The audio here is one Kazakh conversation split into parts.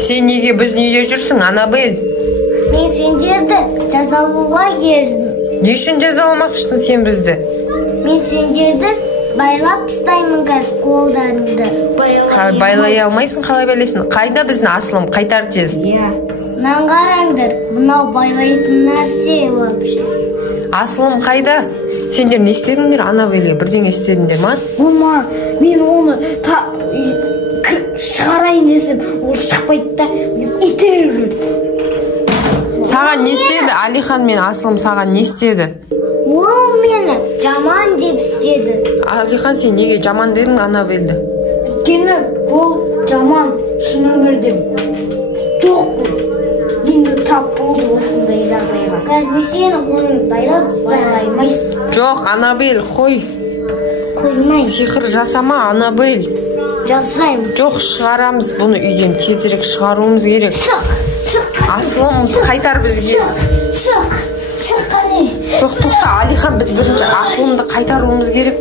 Сен неге біздің үйде жүрсің, Анабель? Мен сендерді жазалауға келдім. Не үшін жазаламақшысың сен бізді? Мен сендерді байлап ұстаймын қазір қолдарыңды. Байлай алмайсың, қалай байлайсың? Қайда біздің Асылым? Қайтар тез. Мынаны қараңдар, мынау байлайтын нәрсе вообще. Асылым қайда? Сендер не істедіңдер Анабельге? Бірдеңе істедіңдер ма? Мама, мен оны шығарайын десем, ол шықпайды да итеріп жүрді. Саған не істеді? Алихан мен Асылым саған не істеді? Ол мені жаман деп істеді. Алихан, сен неге жаман дедің Анабельді? Өйткені ол жаман, шын өмірде жоқ. Енді тап болды осындай жағдайға. Қазір сені қолыңды байлап байлаймайсың. Жоқ, Анабель, қой. Қоймайын. Сиқыр жасама, Анабель. Жасаймын. Жоқ, шығарамыз бұны үйден, тезірек шығаруымыз керек. Шық. Асылымды қайтар бізге. Шық қане. Жоқ, тоқта, Алихан, біз бірінші Асылымды қайтаруымыз керек.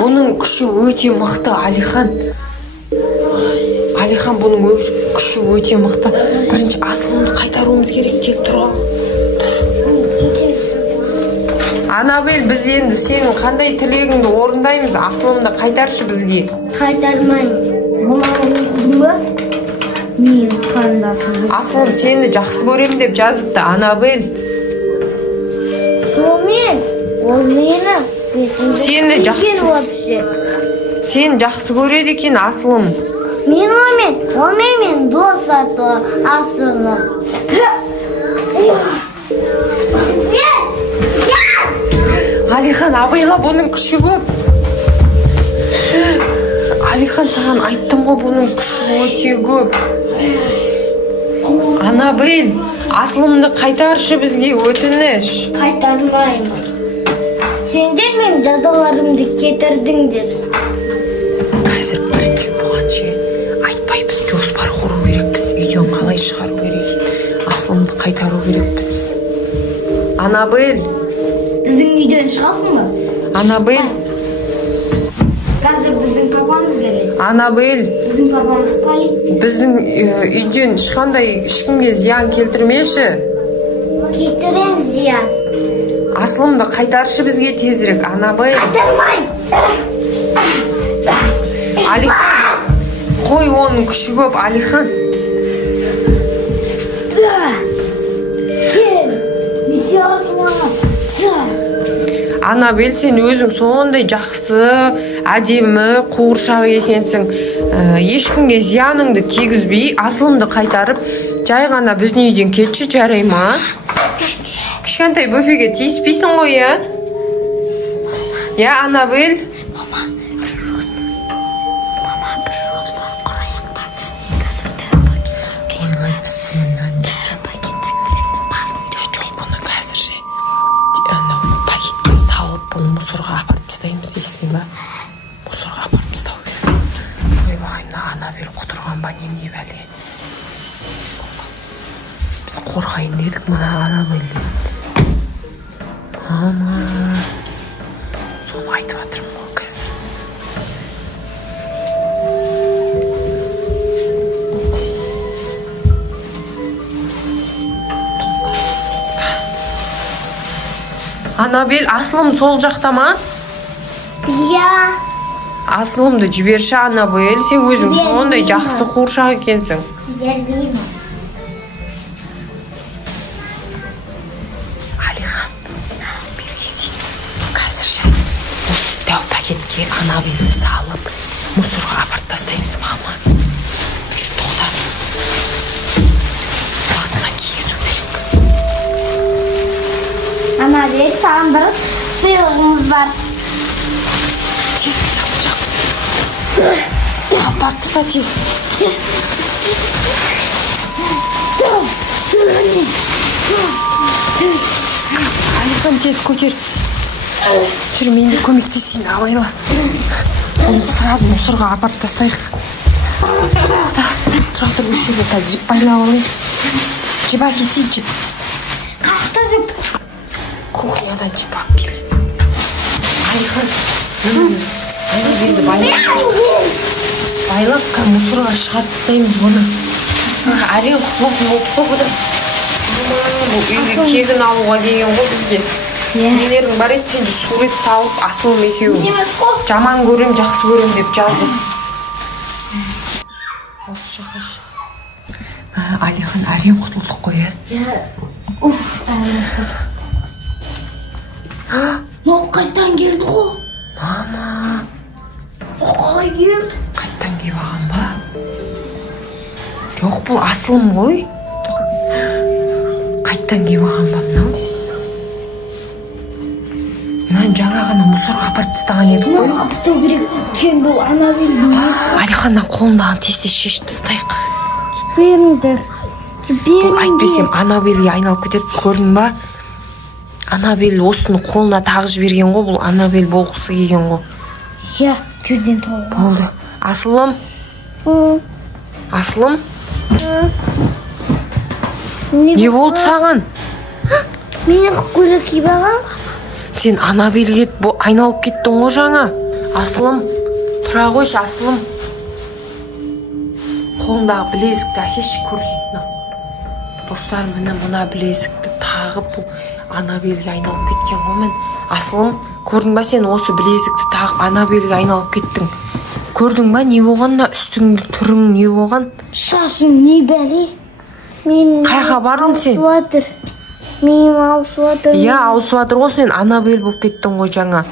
Бұның күші өте мықты, Алихан. Алихан, бұның күші өте мықты. Бірінші Асылымды қайтаруымыз керек. Тек тұр. Анабель, біз енді сенің қандай тілегіңді орындаймыз? Асылымды қайтаршы бізге. Қайтармайын. Бұлағын ба? Мен қандасым. Асылым сені жақсы көрем деп жазыпты, Анабель. Ол мені. Сені жақсы көреді екен, Асылым. Мен дос ату, Асылым. Алихан, абайла, бұның күші көп. Алихан, саған айттым ғой, бұның күші өте көп. Анабель, Асылымды қайтаршы бізге, өтініш. Қайтармаймын. Сендер мен жазаларымды кетірдіңдер. Қазір бірінші бұған айтпай біз жоспар құру керек, біз үйден қалай шығару керек, Асылымды қайтару керек біз. Анабель. Біздің үйден шығасың ба? Анабель. Қазір біздің папамыз келеді. Анабель. Біздің папамыз полиция. Біздің үйден ешкімге зиян келтірмеші. Кетірем зиян. Асылымды қайтаршы бізге тезірек, Анабель. Қайтармайын. Алихан, қой, оның күші көп, Алихан. Кел, не істейсің маған? Анабель, сен өзің сондай жақсы, әдемі, қуыршақ екенсің. Ешкімге зияныңды тигізбей, Асылымды қайтарып, жай ғана біздің үйден кетші, жарай ма? Кішкентай бөпеге тиіспейсің ғой, я? Я, Анабель? Мама, бір розман құраяқта. Қазір пакетке салып, бұны мұсырға апарып тастаймыз дейсің ба? Мұсырға апарып тастау керек. Ойбағайымда Анабель құтырған ба немде бәле? Біз қорқайын дедік мұна Анабель. Мама, соны айтып жатырмын ғой қазір. Анабель, Асылым сол жақта ма? Иә. Асылымды жіберші, Анабель, сен өзің сондай жақсы қуыршақ екенсің. Жібермеймін. Алихан, бересің. Қазір осы дәу пакетке Анабельді салып, мұсырға апарып тастаймыз, мама. Тоқта. Басына киізу керек. Анабель, саған бір сыйлығымыз бар. Тез, апарып таста тез. Алихан, тез көтер. Жүр, мен де көмектесейін, абайла. Оны сразу мұсырға апарып тастайық. Тоқта, тұра тұр, осы жерде жіп байлап алайын. Жіп әкелсей, жіп. Қақта жіп? Кухнядан жіп алып кел. Алихан, Анабельді байлап, мұсырға шығарып тастаймыз бұны. әрең құтылып болды. Бұл үйге кегін алуға келген ғой бізге. Нелерің бар еді, сен сурет салып, Асылым екеуің жаман көрем, жақсы көрем деп жазып. Осы шақаш. Алихан әрең құтылдық қой, Мынау қайттан келді ғой. Мама. Қалай келді? Қайттан келіп алған ба? Жоқ, бұл Асылым ғой. Қайттан келіп алған ба мынау? Мынаны жаңа ғана мусорға апарып тастаған еді ғой. Тастау керек. Өйткені бұл Анабель. Алиханнан қолындағы тез-тез шешіп тастайық. Жіберіңдер. Бұл айтпесем Анабельге айналып кетеді, көрдің ба? Анабель осыны қолына тағы жіберген ғой, бұл Анабель болғысы келген ғой. Я, жерден тауып. Болды. Асылым? Асылым? Не болды саған? Мені көйлек киіп алған. Сен Анабельге айналып кеттің ғой жаңа. Асылым, тұра қойшы, Асылым. Қолындағы білезікті әкеші көрейін. Достар, мына білезікті тағып бұл Анабельге айналып кеткен ғой мен. Асылым, көрдің ба сен осы білезікті тағып Анабельге айналып кеттің. Көрдің ба не болған да үстіңді түрің не болған? Шашың не бәле? Қайға бардың сен? Мен ауысуатыр. Иә, ауысуатыр ғой, сен Анабель болып кеттің ғой жаңа.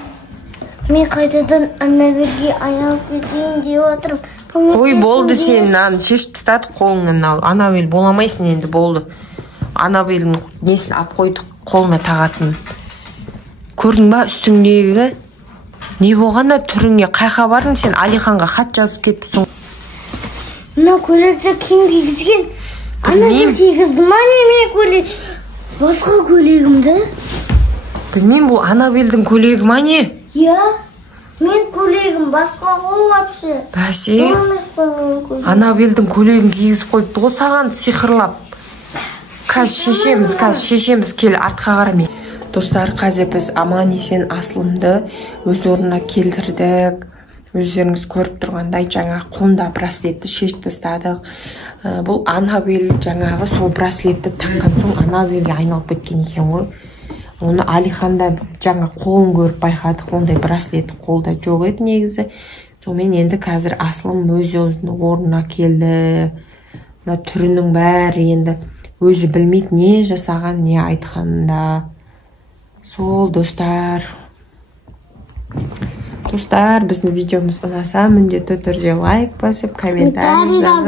Мен қайтадан Анабельге айналып кетейін деп отырмын. Қой, болды сен, шешіп тастады қолыңнан ал. Анабель боламайсың енді, болды. Анабельдің несін ап қойдық қолына тағатын. Көрдің ба үстіңдегі? Не болғанда түріңе қайқа бардың сен? Алиханға хат жазып кетіпсің. Мына көйлекті кім кигізген? Анабель кигізді ма неме көйлек? Басқа көйлегімді? Білмеймін, бұл Анабельдің көйлегі ма не? Иә, мен көйлегім басқа қолапшы. Бәсе, Анабельдің көйлегін кигізіп қойыпты ғой саған сиқырлап. Қазір шешеміз, кел артқа қарамай. Достар, қазір біз аман есен Асылымды өз орнына келдірдік. Өздеріңіз көріп тұрғандай жаңа қолында браслетті шешіп тастадық. Бұл Анабель жаңағы сол браслетті таққан соң Анабельге айналып кеткен екен ғой. Оны Алиханда жаңа қолын көріп байқадық, ондай браслеті қолда жоқ еді негізі. Сонымен енді қазір Асылым өз орнына келді. Мына түрінің бәрі енді өзі білмейді не жасаған, не айтқанында. Сол достар. Достар, біздің видеомыз ұнаса, міндетті түрде лайк басып, комментарий жазып